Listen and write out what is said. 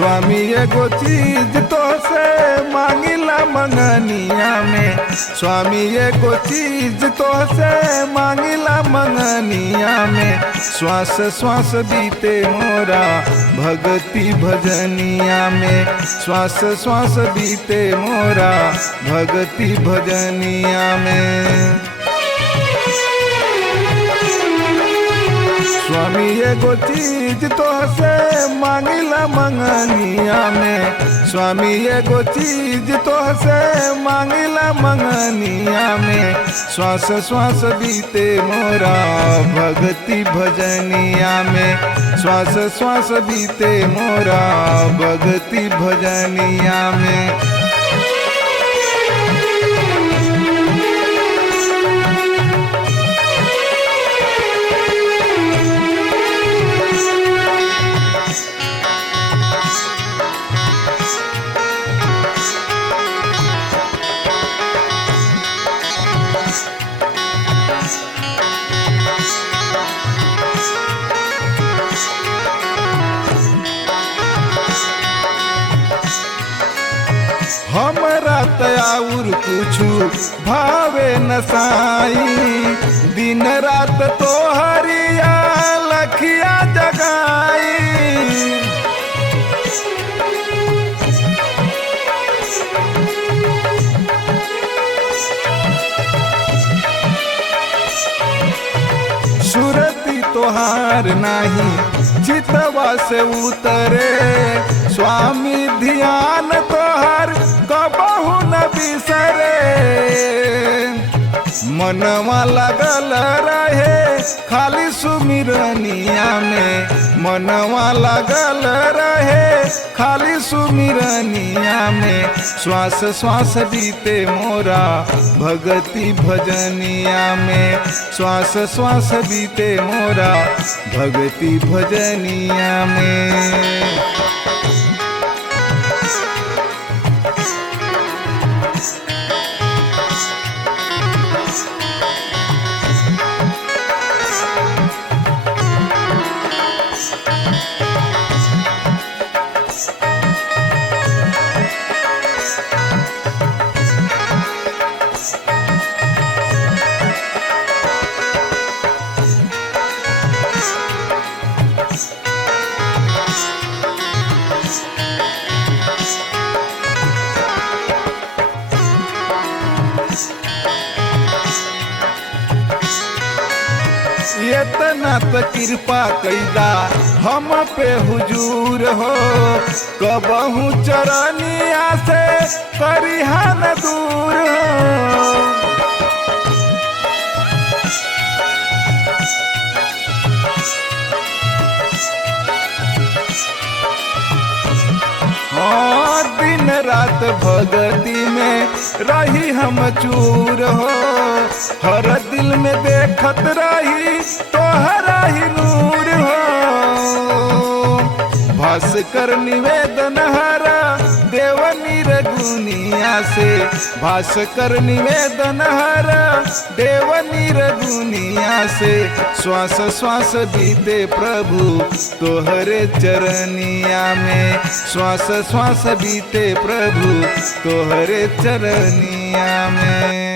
स्वामी एगो चीज तो से मांगिला मंगनिया में, स्वामी एगो चीज तो से मांगिला मंगनिया में। श्वास श्वास बीते मोरा भगति भजनिया में, श्वास श्वास बीते मोरा भगति भजनिया में। स्वामी एगो चीज तो से मांगिला मंगनिया में, स्वामी एगो चीज तो से मांगिला मंगनिया में। श्वास श्वास बीते मोरा भगति भजनिया में, श्वास श्वास बीते मोरा भगति भजनिया में। हमरा तयाउर कुछु भावे न साई, दिन रात तो हरिया लखिया जगाई। सुरती तोहार नाही चितवा से उतरे, स्वामी ध्यान तोहार कबहू न बिसरे। मनवा लगल रहे खाली सुमिरनिया में, मनवा लगल रहे खाली सुमिरनिया में। श्वास श्वास बीते मोरा भगति भजनिया में, श्वास श्वास बीते मोरा भगति भजनिया में। इतना तो कृपा कैदा हम पे हुजूर हो, कबहू चरनिया से करिहा न दूर हो। दिन रात भगति में रही हम चूर हो, हर दिल में देखत रही तोहरा ही नूर हो। भास्कर निवेदन हरा देव निरगुनिया से, भास्कर निवेदन हरा देव निरगुनिया से। श्वास श्वास बीते प्रभु तोहरे चरनिया में, श्वास श्वास बीते प्रभु तोहरे चरनिया में।